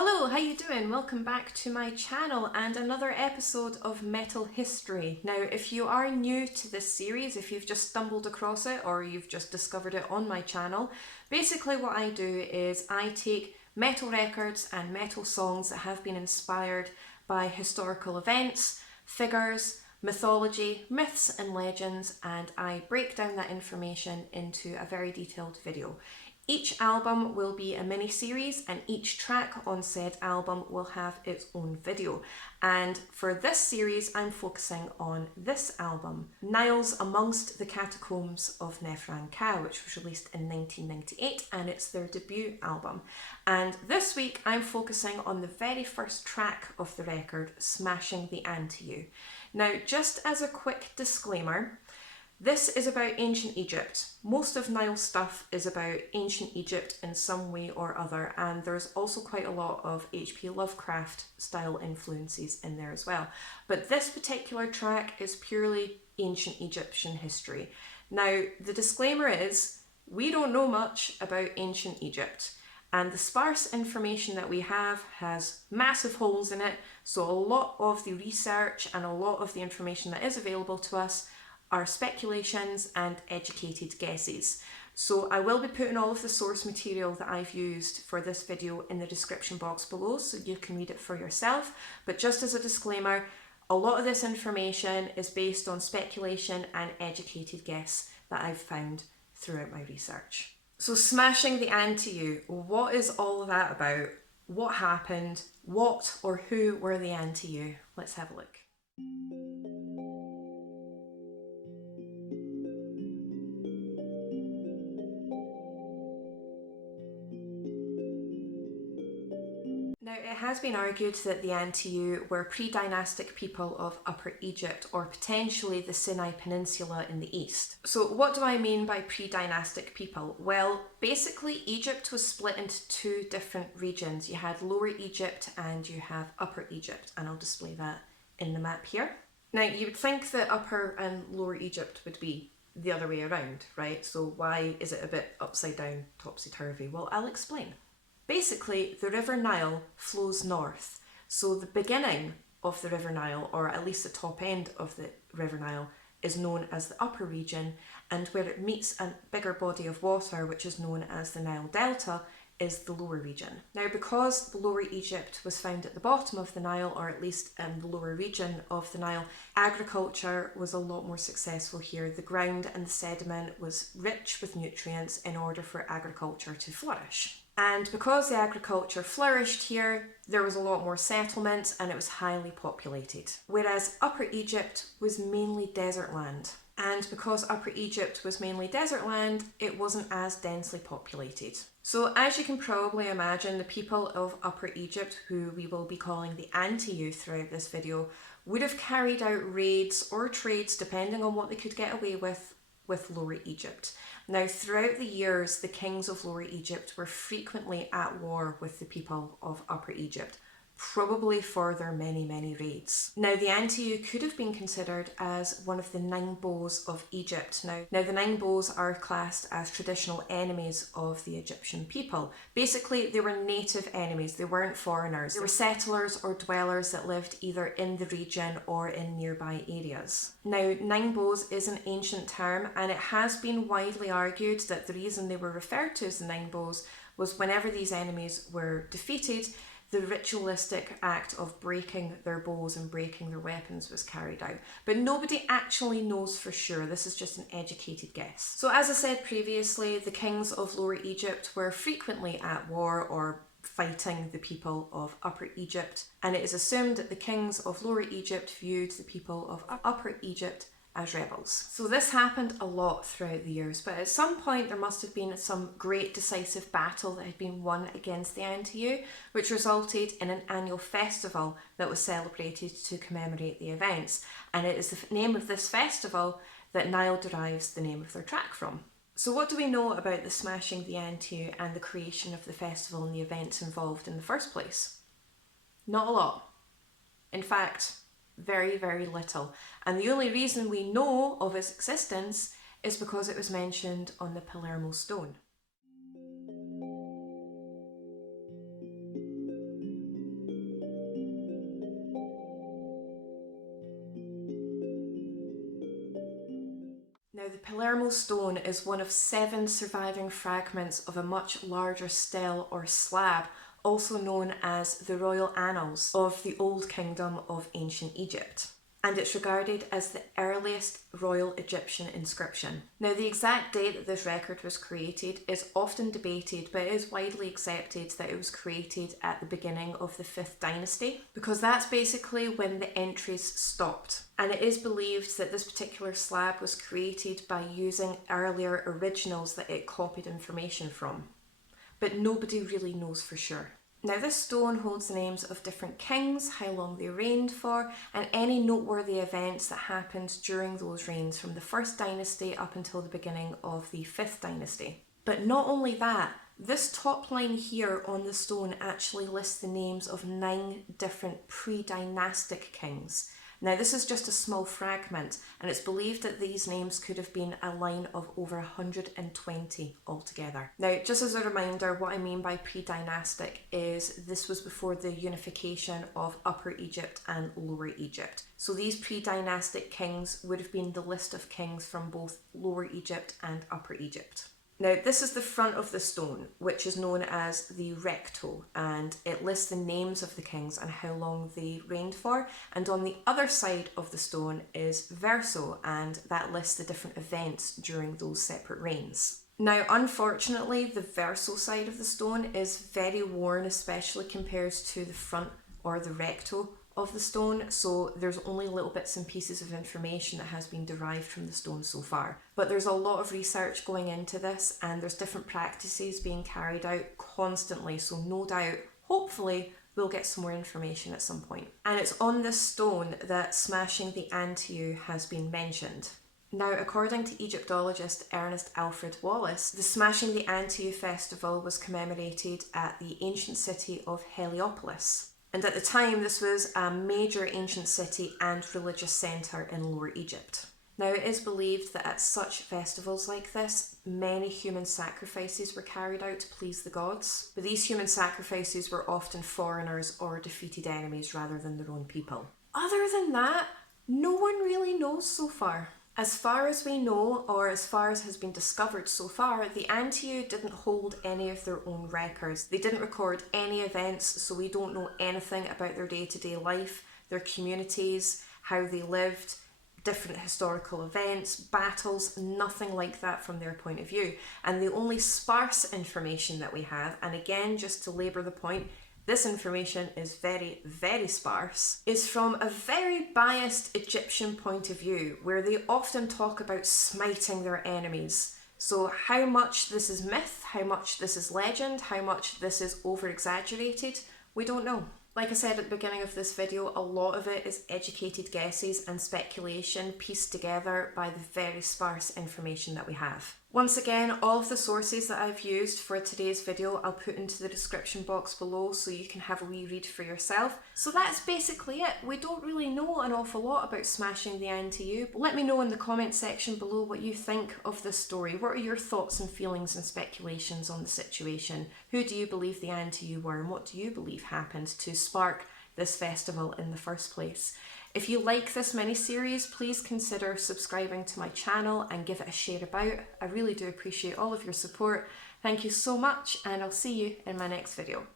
Hello, how you doing? Welcome back to my channel and another episode of Metal History. Now, if you are new to this series, if you've just stumbled across it or you've just discovered it on my channel, basically what I do is I take metal records and metal songs that have been inspired by historical events, figures, mythology, myths and legends, and I break down that information into a very detailed video. Each album will be a mini-series and each track on said album will have its own video. And for this series, I'm focusing on this album, Nile's Amongst the Catacombs of Nephran-Ka, which was released in 1998, and it's their debut album. And this week, I'm focusing on the very first track of the record, Smashing the Antiu. Now, just as a quick disclaimer, this is about ancient Egypt. Most of Nile's stuff is about ancient Egypt in some way or other, and there's also quite a lot of H.P. Lovecraft style influences in there as well. But this particular track is purely ancient Egyptian history. Now, the disclaimer is, we don't know much about ancient Egypt, and the sparse information that we have has massive holes in it, so a lot of the research and a lot of the information that is available to us are speculations and educated guesses. So I will be putting all of the source material that I've used for this video in the description box below so you can read it for yourself. But just as a disclaimer, a lot of this information is based on speculation and educated guess that I've found throughout my research. So Smashing the Antiu, what is all of that about? What happened? What or who were the Antiu? Let's have a look. Now, it has been argued that the Antiu were pre-dynastic people of Upper Egypt, or potentially the Sinai Peninsula in the east. So what do I mean by pre-dynastic people? Well, basically Egypt was split into two different regions. You had Lower Egypt and you have Upper Egypt, and I'll display that in the map here. Now, you would think that Upper and Lower Egypt would be the other way around, right? So why is it a bit upside down, topsy-turvy? Well, I'll explain. Basically, the River Nile flows north, so the beginning of the River Nile, or at least the top end of the River Nile, is known as the upper region, and where it meets a bigger body of water, which is known as the Nile Delta, is the lower region. Now, because the Lower Egypt was found at the bottom of the Nile, or at least in the lower region of the Nile, agriculture was a lot more successful here. The ground and the sediment was rich with nutrients in order for agriculture to flourish. And because the agriculture flourished here, there was a lot more settlements and it was highly populated. Whereas Upper Egypt was mainly desert land. And because Upper Egypt was mainly desert land, it wasn't as densely populated. So as you can probably imagine, the people of Upper Egypt, who we will be calling the Antiu throughout this video, would have carried out raids or trades, depending on what they could get away with Lower Egypt. Now, throughout the years, the kings of Lower Egypt were frequently at war with the people of Upper Egypt, probably for their many raids. Now, the Antiu could have been considered as one of the 9 bows of Egypt. Now the 9 bows are classed as traditional enemies of the Egyptian people. Basically, they were native enemies, they weren't foreigners. They were settlers or dwellers that lived either in the region or in nearby areas. Now, 9 bows is an ancient term, and it has been widely argued that the reason they were referred to as the 9 bows was whenever these enemies were defeated, the ritualistic act of breaking their bows and breaking their weapons was carried out. But nobody actually knows for sure. This is just an educated guess. So as I said previously, the kings of Lower Egypt were frequently at war or fighting the people of Upper Egypt. And it is assumed that the kings of Lower Egypt viewed the people of Upper Egypt as rebels. So this happened a lot throughout the years, but at some point there must have been some great decisive battle that had been won against the Antiu, which resulted in an annual festival that was celebrated to commemorate the events. And it is the name of this festival that Nile derives the name of their track from. So what do we know about the Smashing the Antiu and the creation of the festival and the events involved in the first place? Not a lot. In fact, very little. And the only reason we know of its existence is because it was mentioned on the Palermo stone. Now, the Palermo stone is one of 7 surviving fragments of a much larger stele or slab, also known as the Royal Annals of the Old Kingdom of Ancient Egypt. And it's regarded as the earliest royal Egyptian inscription. Now, the exact date that this record was created is often debated, but it is widely accepted that it was created at the beginning of the 5th dynasty, because that's basically when the entries stopped. And it is believed that this particular slab was created by using earlier originals that it copied information from. But nobody really knows for sure. Now, this stone holds the names of different kings, how long they reigned for, and any noteworthy events that happened during those reigns from the 1st dynasty up until the beginning of the 5th dynasty. But not only that, this top line here on the stone actually lists the names of 9 different pre-dynastic kings. Now, this is just a small fragment, and it's believed that these names could have been a line of over 120 altogether. Now, just as a reminder, what I mean by pre-dynastic is this was before the unification of Upper Egypt and Lower Egypt. So these pre-dynastic kings would have been the list of kings from both Lower Egypt and Upper Egypt. Now, this is the front of the stone, which is known as the recto, and it lists the names of the kings and how long they reigned for. And on the other side of the stone is verso, and that lists the different events during those separate reigns. Now, unfortunately, the verso side of the stone is very worn, especially compared to the front or the recto of the stone, so there's only little bits and pieces of information that has been derived from the stone so far. But there's a lot of research going into this, and there's different practices being carried out constantly, so no doubt, hopefully, we'll get some more information at some point. And it's on this stone that Smashing the Antiu has been mentioned. Now, according to Egyptologist Ernest Alfred Wallis, the Smashing the Antiu festival was commemorated at the ancient city of Heliopolis. And at the time, this was a major ancient city and religious centre in Lower Egypt. Now, it is believed that at such festivals like this, many human sacrifices were carried out to please the gods. But these human sacrifices were often foreigners or defeated enemies rather than their own people. Other than that, no one really knows so far. As far as we know, or as far as has been discovered so far, the Antiu didn't hold any of their own records. They didn't record any events, so we don't know anything about their day-to-day life, their communities, how they lived, different historical events, battles, nothing like that from their point of view. And the only sparse information that we have, and again, just to labour the point, this information is very, very sparse, is from a very biased Egyptian point of view, where they often talk about smiting their enemies. So how much this is myth, how much this is legend, how much this is over-exaggerated, we don't know. Like I said at the beginning of this video, a lot of it is educated guesses and speculation pieced together by the very sparse information that we have. Once again, all of the sources that I've used for today's video I'll put into the description box below so you can have a wee read for yourself. So that's basically it. We don't really know an awful lot about Smashing the Antiu, but let me know in the comment section below what you think of this story. What are your thoughts and feelings and speculations on the situation? Who do you believe the Antiu were, and what do you believe happened to spark this festival in the first place? If you like this mini-series, please consider subscribing to my channel and give it a share about. I really do appreciate all of your support. Thank you so much, and I'll see you in my next video.